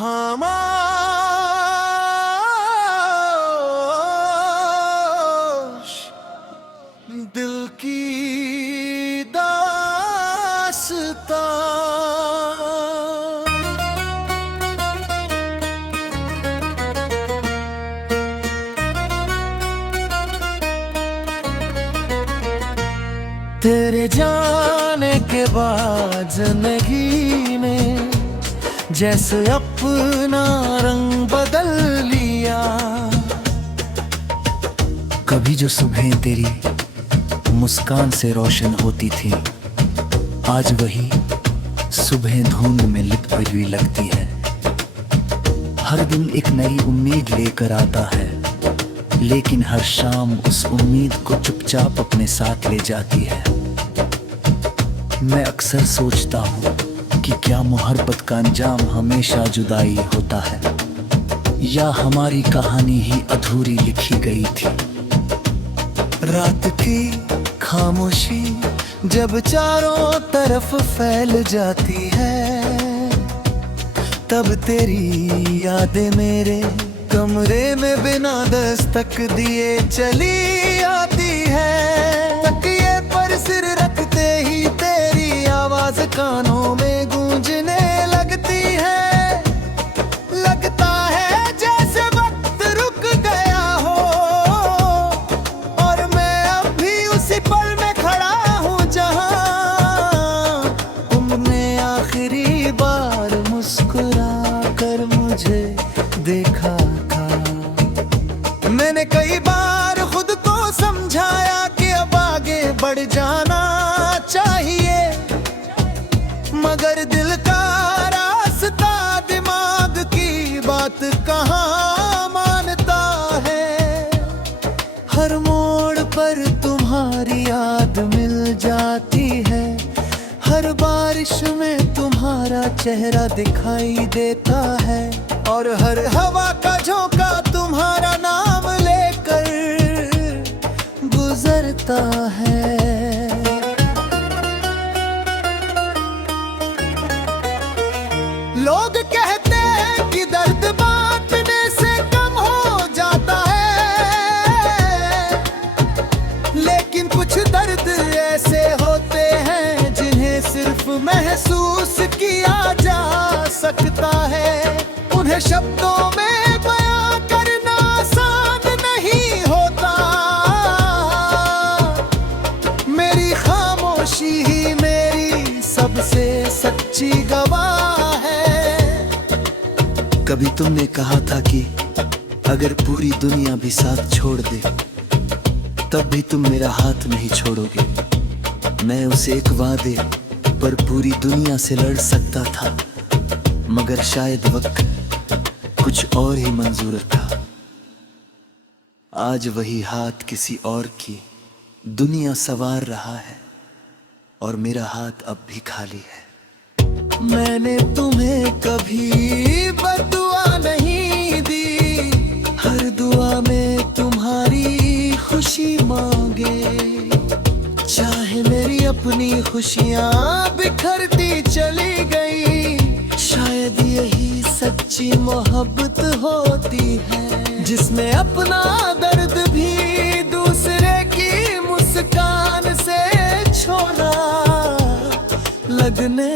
खामोश दिल की दास्तां। तेरे जाने के बाद जिंदगी ने जैसे अपना रंग बदल लिया। कभी जो सुबह तेरी मुस्कान से रोशन होती थी, आज वही सुबह धुंध में लिपटी हुई लगती है। हर दिन एक नई उम्मीद लेकर आता है, लेकिन हर शाम उस उम्मीद को चुपचाप अपने साथ ले जाती है। मैं अक्सर सोचता हूँ कि क्या मोहब्बत का अंजाम हमेशा जुदाई होता है, या हमारी कहानी ही अधूरी लिखी गई थी। रात की खामोशी जब चारों तरफ फैल जाती है, तब तेरी यादें मेरे कमरे में बिना दस्तक दिए चली आती है। तकिए पर सिर रखते ही तेरी आवाज कानों में गूंजने लगती है। लगता है जैसे वक्त रुक गया हो और मैं अब भी उसी पल में खड़ा हूँ जहाँ तुमने आखिरी बार मुस्कुरा कर मुझे देखा था। मैंने कई बार खुद को समझाया कि अब आगे बढ़ जाना चाहिए, मगर दिल का रास्ता दिमाग की बात कहाँ मानता है। हर मोड़ पर तुम्हारी याद मिल जाती है, हर बारिश में तुम्हारा चेहरा दिखाई देता है, और हर हवा का झोंका तुम्हारा नाम लेकर गुजरता है। लोग कहते हैं कि दर्द बांटने से कम हो जाता है, लेकिन कुछ दर्द ऐसे होते हैं जिन्हें सिर्फ महसूस किया जा सकता है। उन्हें शब्दों में बयां करना आसान नहीं होता। मेरी खामोशी ही मेरी सबसे सच्ची गवाह है। कभी तुमने कहा था कि अगर पूरी दुनिया भी साथ छोड़ दे, तब भी तुम मेरा हाथ नहीं छोड़ोगे। मैं उस एक वादे पर पूरी दुनिया से लड़ सकता था, मगर शायद वक्त कुछ और ही मंजूर था। आज वही हाथ किसी और की दुनिया सवार रहा है, और मेरा हाथ अब भी खाली है। मैंने तुम्हें कभी बददुआ नहीं दी, हर दुआ में तुम्हारी खुशी मांगे। चाहे मेरी अपनी खुशियाँ बिखरती चली गई, शायद यही सच्ची मोहब्बत होती है, जिसमें अपना दर्द भी दूसरे की मुस्कान से छोड़ा लगने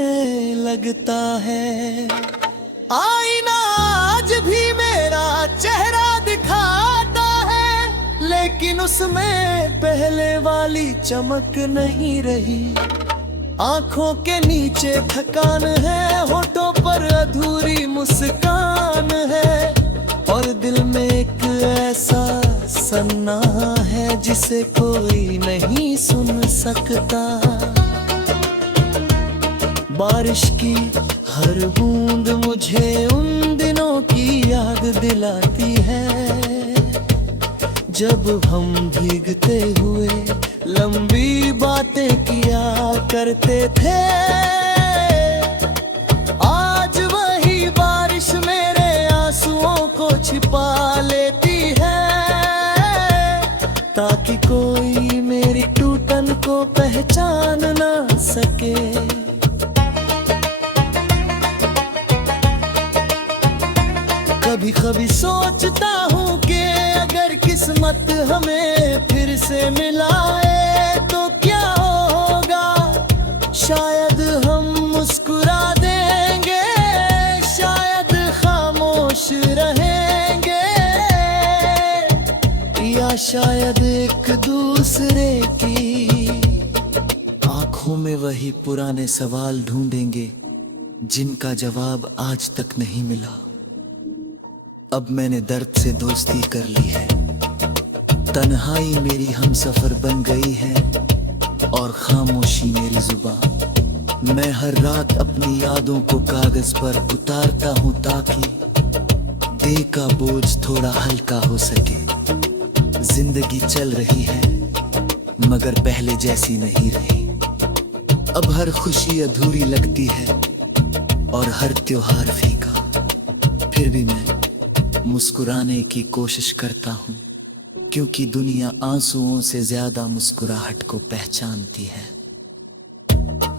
लगता है। आईना आज भी मेरा चेहरा दिखाता है, लेकिन उसमें पहले वाली चमक नहीं रही। आंखों के नीचे थकान है, होठों पर अधूरी मुस्कान है, और दिल में एक ऐसा सन्नाटा है जिसे कोई नहीं सुन सकता। बारिश की हर बूंद मुझे उन दिनों की याद दिलाती है, जब हम भीगते हुए लंबी बातें किया करते थे। आज वही बारिश मेरे आंसुओं को छिपा लेती है, ताकि कोई मेरी टूटन को पहचान ना सके। कभी कभी सोचता हूँ कि अगर किस्मत हमें फिर से मिलाए तो क्या होगा। शायद हम मुस्कुरा देंगे, शायद खामोश रहेंगे, या शायद एक दूसरे की आंखों में वही पुराने सवाल ढूंढेंगे जिनका जवाब आज तक नहीं मिला। अब मैंने दर्द से दोस्ती कर ली है, तन्हाई मेरी हमसफर बन गई है और खामोशी मेरी जुबान। मैं हर रात अपनी यादों को कागज पर उतारता हूँ ताकि दिल का बोझ थोड़ा हल्का हो सके। जिंदगी चल रही है मगर पहले जैसी नहीं रही। अब हर खुशी अधूरी लगती है और हर त्योहार फीका। फिर भी मैं मुस्कुराने की कोशिश करता हूँ क्योंकि दुनिया आंसुओं से ज्यादा मुस्कुराहट को पहचानती है।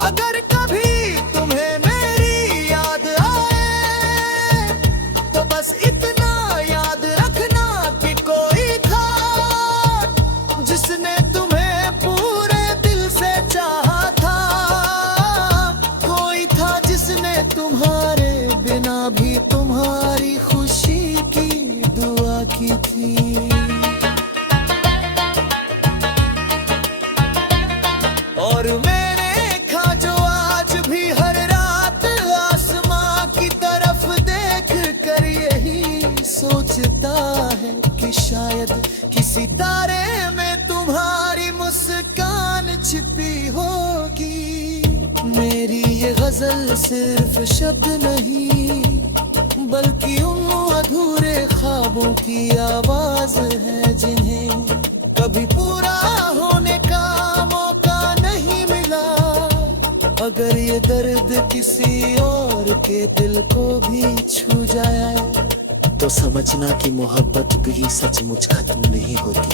अगर कभी तुम्हें मेरी याद आए तो बस इतना याद रखना कि कोई था जिसने तुम्हें पूरे दिल से चाहा था। कोई था जिसने तुम्हारे बिना भी तुम्हारी खुशी की दुआ की थी। और मैंने खा जो आज भी हर रात आसमां की तरफ देख कर यही सोचता है कि शायद किसी तारे में तुम्हारी मुस्कान छिपी होगी। मेरी ये गजल सिर्फ शब्द नहीं बल्कि उन अधूरे ख्वाबों की आवाज है जिन्हें कभी पूरा होने का मौका नहीं मिला। अगर ये दर्द किसी और के दिल को भी छू जाए तो समझना कि मोहब्बत भी सचमुच खत्म नहीं होती,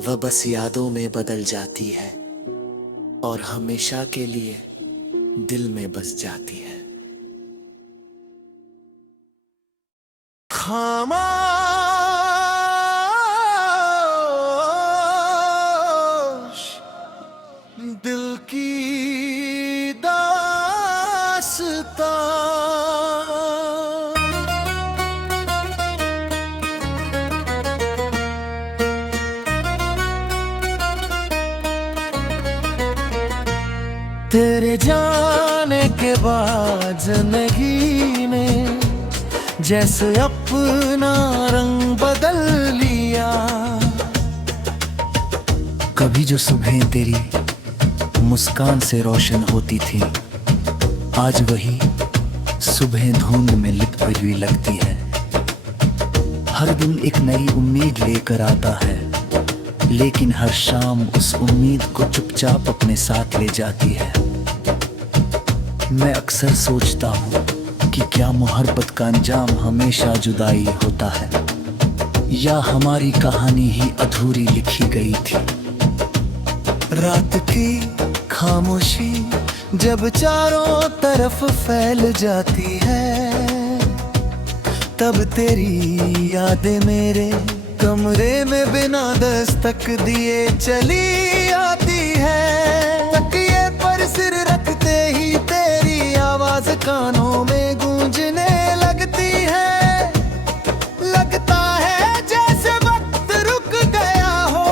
वह बस यादों में बदल जाती है और हमेशा के लिए दिल में बस जाती है। खामोश दिल की दास्तां। तेरे जाने के बाद जिंदगी ने जैसे अपना रंग बदल लिया। कभी जो सुबह तेरी मुस्कान से रोशन होती थी आज वही सुबह धुंध में लिपटी हुई लगती है। हर दिन एक नई उम्मीद लेकर आता है लेकिन हर शाम उस उम्मीद को चुपचाप अपने साथ ले जाती है। मैं अक्सर सोचता हूँ कि क्या मोहब्बत का अंजाम हमेशा जुदाई होता है या हमारी कहानी ही अधूरी लिखी गई थी। रात की खामोशी जब चारों तरफ फैल जाती है तब तेरी यादें मेरे कमरे में बिना दस्तक दिए चली आती है। तकिए पर सिर रखते ही तेरी आवाज कानों में गूंजने लगती है। लगता है जैसे वक्त रुक गया हो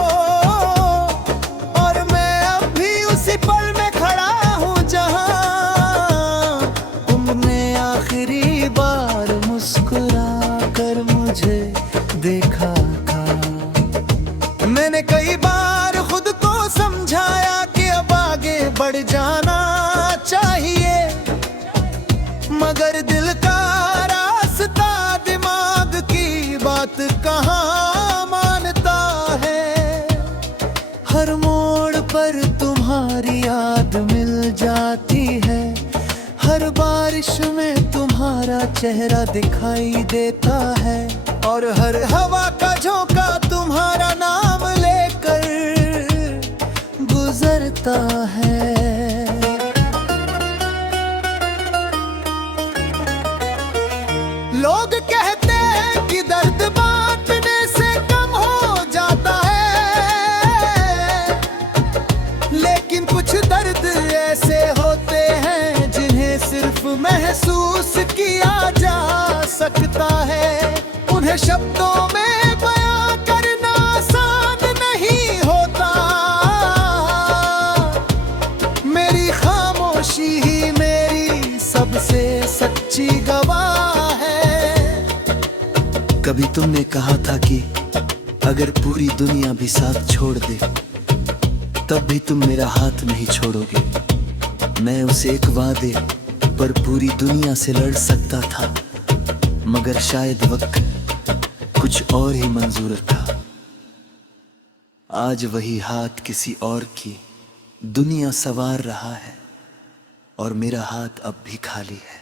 और मैं अब भी उसी पल में खड़ा हूँ जहाँ तुमने आखिरी बार मुस्कुरा कर मुझे देखा था। मैंने कई बार खुद को समझाया कि अब आगे बढ़ जाना चाहिए मगर दिल का रास्ता दिमाग की बात कहाँ मानता है। हर मोड़ पर तुम्हारी याद मिल जाती है, हर बारिश में तुम्हारा चेहरा दिखाई देता है और हर हवा का झोंका तुम्हारा नाम लेकर गुजरता है। लोग कहते हैं कि दर्द बांटने से कम हो जाता है, लेकिन कुछ दर्द ऐसे होते हैं जिन्हें सिर्फ महसूस किया जा सकता है। उन्हें शब्दों में बयां करना आसान नहीं होता। मेरी खामोशी ही मेरी सबसे सच्ची गवाह है। कभी तुमने कहा था कि अगर पूरी दुनिया भी साथ छोड़ दे तब भी तुम मेरा हाथ नहीं छोड़ोगे। मैं उस एक वादे पर पूरी दुनिया से लड़ सकता था, मगर शायद वक्त कुछ और ही मंजूर था। आज वही हाथ किसी और की दुनिया संवार रहा है और मेरा हाथ अब भी खाली है।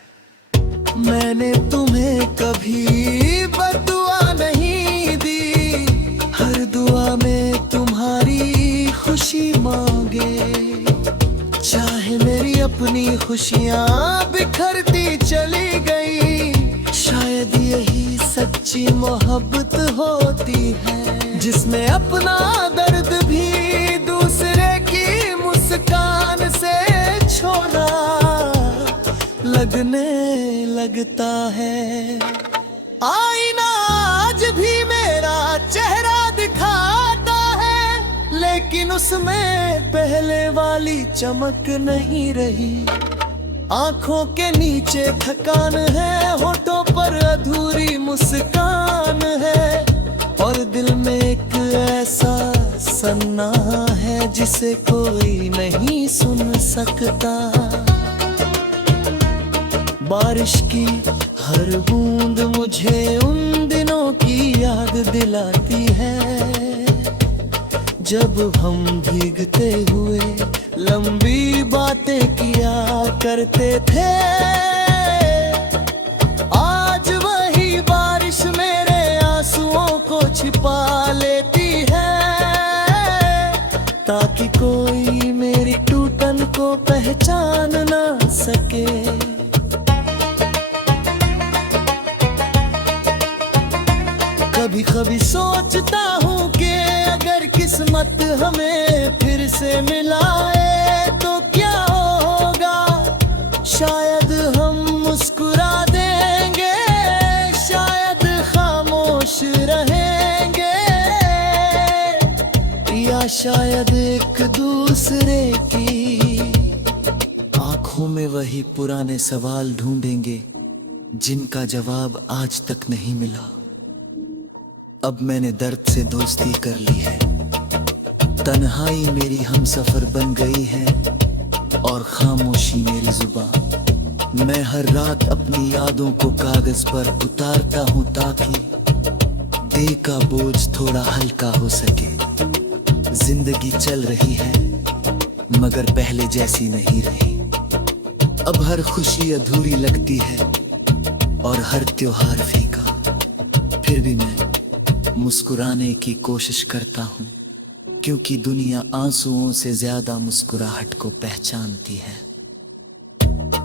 मैंने तुम्हें कभी बददुआ नहीं दी, हर दुआ में तुम्हारी खुशी मांगे। चाहे मेरी अपनी खुशियाँ बिखरती चली गई, शायद यही सच्ची मोहब्बत होती है, जिसमें अपना दर्द भी दूसरे की मुस्कान से छोड़ा लगने लगता है। आईना आज भी मेरा चेहरा दिखाता है, लेकिन उसमें पहले वाली चमक नहीं रही। आंखों के नीचे थकान है, होठों पर अधूरी मुस्कान है, और दिल में एक ऐसा सन्नाहा है जिसे कोई नहीं सुन सकता। बारिश की हर बूंद मुझे उन दिनों की याद दिलाती है, जब हम भीगते हुए लंबी बातें किया करते थे। आज वही बारिश मेरे आंसुओं को छिपा लेती है, ताकि कोई मेरी टूटन को पहचान ना सके। कभी कभी सोचता हूँ कि अगर किस्मत हमें फिर से मिलाए तो क्या होगा। शायद हम मुस्कुरा देंगे, शायद खामोश रहेंगे, या शायद एक दूसरे की आंखों में वही पुराने सवाल ढूंढेंगे जिनका जवाब आज तक नहीं मिला। अब मैंने दर्द से दोस्ती कर ली है, तन्हाई मेरी हमसफर बन गई है और खामोशी मेरी जुबान। मैं हर रात अपनी यादों को कागज पर उतारता हूँ ताकि दिल का बोझ थोड़ा हल्का हो सके। जिंदगी चल रही है मगर पहले जैसी नहीं रही। अब हर खुशी अधूरी लगती है और हर त्योहार फीका। फिर भी मैं मुस्कुराने की कोशिश करता हूँ, क्योंकि दुनिया आंसुओं से ज्यादा मुस्कुराहट को पहचानती है।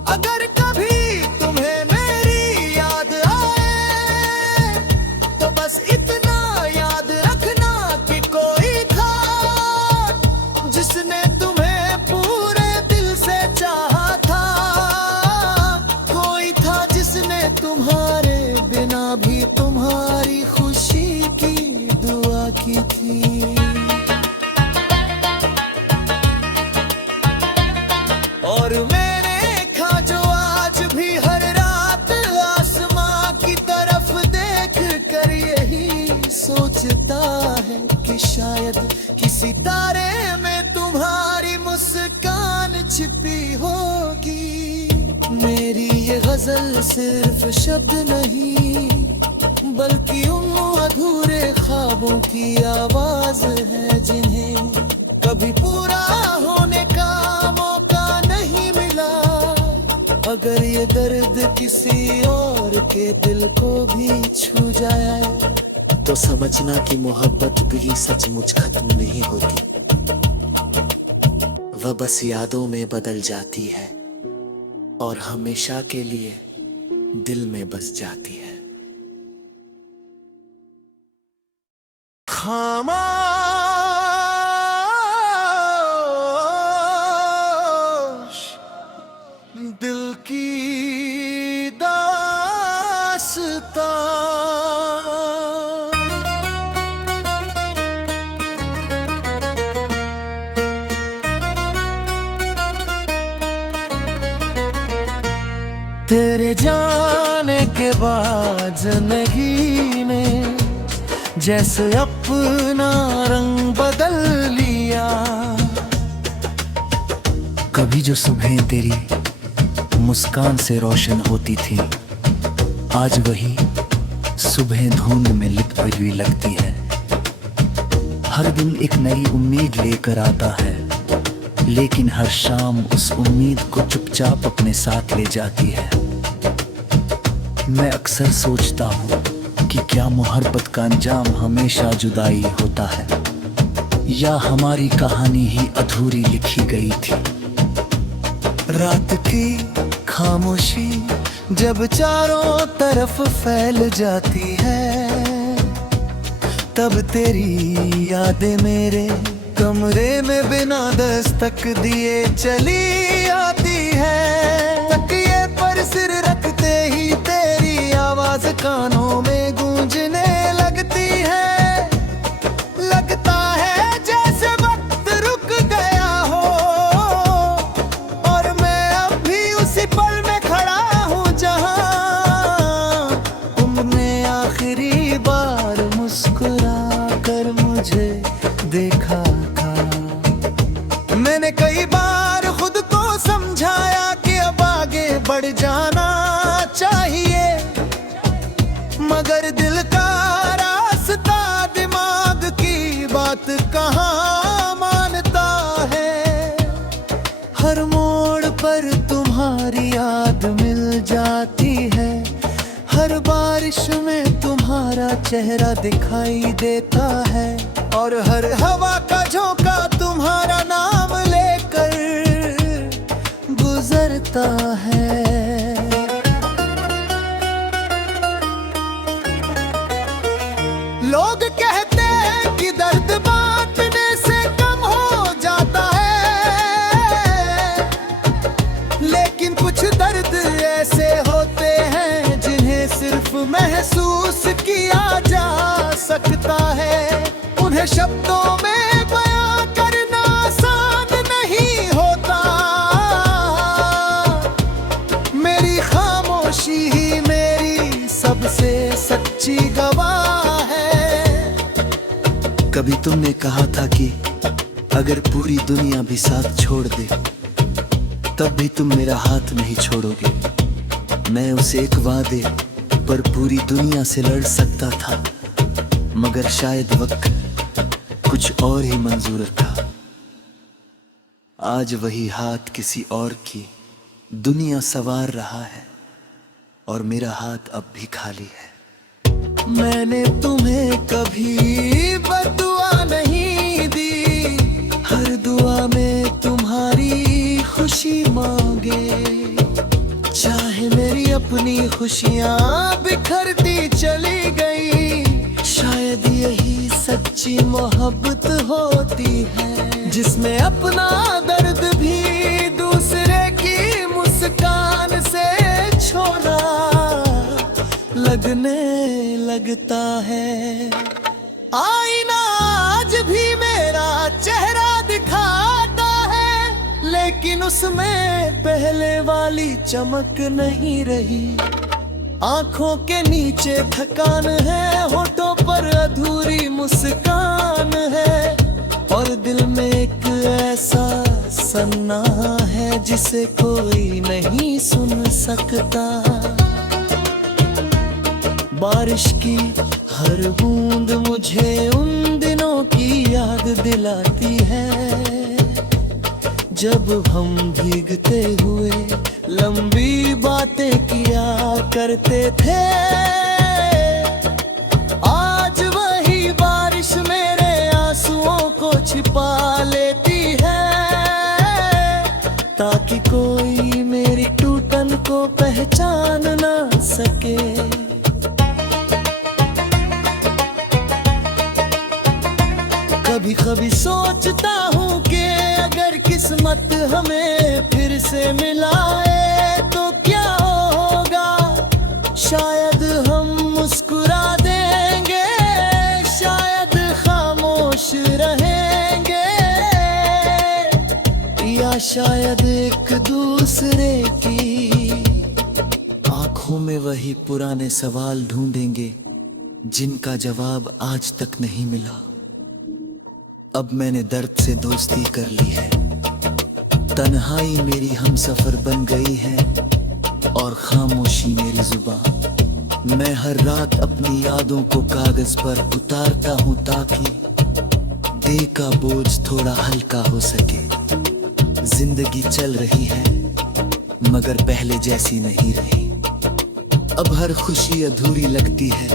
अगर कभी तुम्हें मेरी याद आए तो बस इतना याद रखना कि कोई था जिसने तुम्हें पूरे दिल से चाहा था। कोई था जिसने तुम्हारे बिना भी तुम्हारी खुशी की दुआ की थी। और मैंने खा जो आज भी हर रात आसमां की तरफ देख कर यही सोचता है कि शायद किसी तारे में तुम्हारी मुस्कान छिपी होगी। मेरी ये गजल सिर्फ शब्द नहीं बल्कि उन अधूरे ख्वाबों की आवाज है जिन्हें कभी पूरा होने का मौका नहीं मिला। अगर ये दर्द किसी और के दिल को भी छू जाए तो समझना कि मोहब्बत भी सचमुच खत्म नहीं होती, वह बस यादों में बदल जाती है और हमेशा के लिए दिल में बस जाती है। तेरे जाने के बाद जिंदगी ने जैसे अपना रंग बदल लिया। कभी जो सुबह तेरी मुस्कान से रोशन होती थी, आज वही सुबह धुंध में लिपटी हुई लगती है। हर दिन एक नई उम्मीद लेकर आता है, लेकिन हर शाम उस उम्मीद को चुपचाप अपने साथ ले जाती है। मैं अक्सर सोचता हूँ कि क्या मोहब्बत का अंजाम हमेशा जुदाई होता है, या हमारी कहानी ही अधूरी लिखी गई थी। रात की खामोशी जब चारों तरफ फैल जाती है, तब तेरी यादें मेरे कमरे में बिना दस्तक दिए चली आती है। तकिए पर सिर रखते ही तेरी आवाज कानों में गूंजने लगती है। लगता है जैसे वक्त रुक गया हो और मैं अब भी उसी पल में खड़ा हूँ जहाँ तुमने आखिरी बार मुस्कुरा कर मुझे देखा था। मैंने कई बार खुद को समझाया कि अब आगे बढ़ जाना चाहिए, मगर दिल का रास्ता दिमाग की बात कहाँ मानता है। हर मोड़ पर तुम्हारी याद मिल जाती है, हर बारिश में तुम्हारा चेहरा दिखाई देता है, और हर हवा का झोंका तुम्हारा नाम लेकर गुजरता है। लोग कहते हैं कि दर्द बांटने से कम हो जाता है, लेकिन कुछ दर्द ऐसे होते हैं जिन्हें सिर्फ महसूस किया जा सकता है। उन्हें शब्दों में बयां करना आसान नहीं होता। मेरी खामोशी ही मेरी सबसे सच्ची गवाह है। कभी तुमने कहा था कि अगर पूरी दुनिया भी साथ छोड़ दे, तब भी तुम मेरा हाथ नहीं छोड़ोगे। मैं उस एक वादे पर पूरी दुनिया से लड़ सकता था, मगर शायद वक्त कुछ और ही मंजूर था। आज वही हाथ किसी और की दुनिया संवार रहा है, और मेरा हाथ अब भी खाली है। मैंने तुम्हें कभी बददुआ नहीं दी, हर दुआ में तुम्हारी खुशी मांगे। चाहे मेरी अपनी खुशियाँ बिखरती चली गई, शायद यही सच्ची मोहब्बत होती है, जिसमें अपना दर्द भी दूसरे की मुस्कान से छोड़ा लगने लगता है। आईना आज भी मेरा चेहरा दिखाता है, लेकिन उसमें पहले वाली चमक नहीं रही। आंखों के नीचे थकान है, होठों पर अधूरी मुस्कान है, और दिल में एक ऐसा सन्नाटा है जिसे कोई नहीं सुन सकता। बारिश की हर बूंद मुझे उन दिनों की याद दिलाती है, जब हम भीगते हुए लंबी बातें किया करते थे। आज वही बारिश मेरे आंसुओं को छिपा लेती है, ताकि कोई मेरी टूटन को पहचान ना सके। कभी कभी सोचता हूँ कि अगर किस्मत हमें फिर से मिलाए तो क्या होगा। शायद हम मुस्कुरा देंगे, शायद खामोश रहेंगे, या शायद एक दूसरे की में वही पुराने सवाल ढूंढेंगे जिनका जवाब आज तक नहीं मिला। अब मैंने दर्द से दोस्ती कर ली है, तन्हाई मेरी हमसफर बन गई है और खामोशी मेरी जुबान। मैं हर रात अपनी यादों को कागज पर उतारता हूँ ताकि दिल का बोझ थोड़ा हल्का हो सके। जिंदगी चल रही है मगर पहले जैसी नहीं रही। अब हर खुशी अधूरी लगती है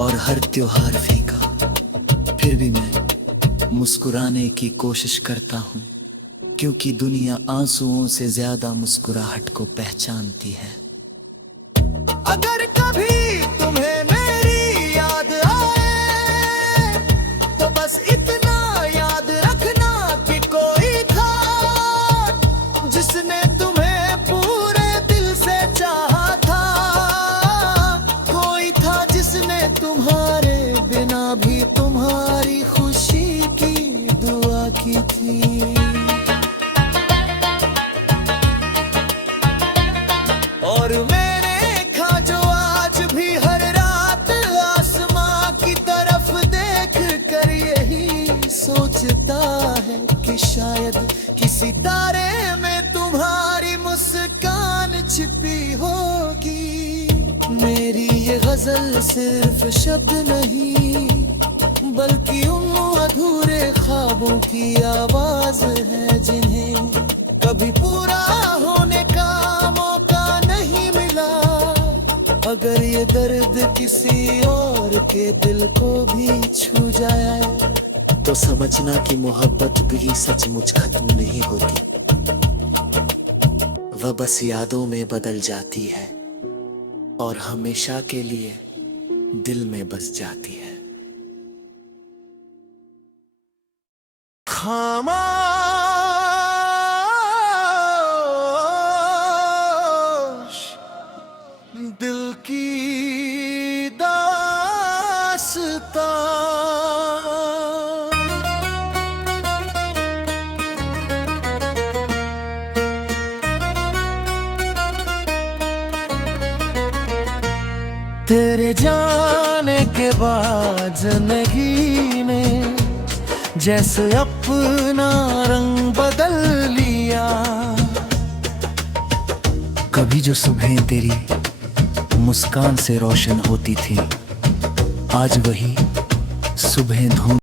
और हर त्योहार फीका। फिर भी मैं मुस्कुराने की कोशिश करता हूँ क्योंकि दुनिया आंसुओं से ज्यादा मुस्कुराहट को पहचानती है। अगर कभी तुम्हें मेरी याद आए तो बस इतना याद रखना कि कोई था जिसने तुम्हें पूरे दिल से चाहा था। कोई था जिसने तुम्हारे बिना भी तुम्हारी खुशी की दुआ की थी। और मैंने खा जो आज भी हर रात आसमां की तरफ देख कर यही सोचता है कि शायद किसी तारे में तुम्हारी मुस्कान छिपी होगी। मेरी ये गजल सिर्फ शब्द नहीं बल्कि उन अधूरे ख्वाबों की आवाज है जिन्हें कभी पूरा होने का मौका नहीं मिला। अगर ये दर्द किसी और के दिल को भी छू जाए तो समझना कि मोहब्बत भी सचमुच खत्म नहीं होती, वह बस यादों में बदल जाती है और हमेशा के लिए दिल में बस जाती है। खामोश दिल की दास्तां। तेरे जाने के बाद जिंदगी ने जैसे अपना रंग बदल लिया। कभी जो सुबह तेरी मुस्कान से रोशन होती थी, आज वही सुबह धूप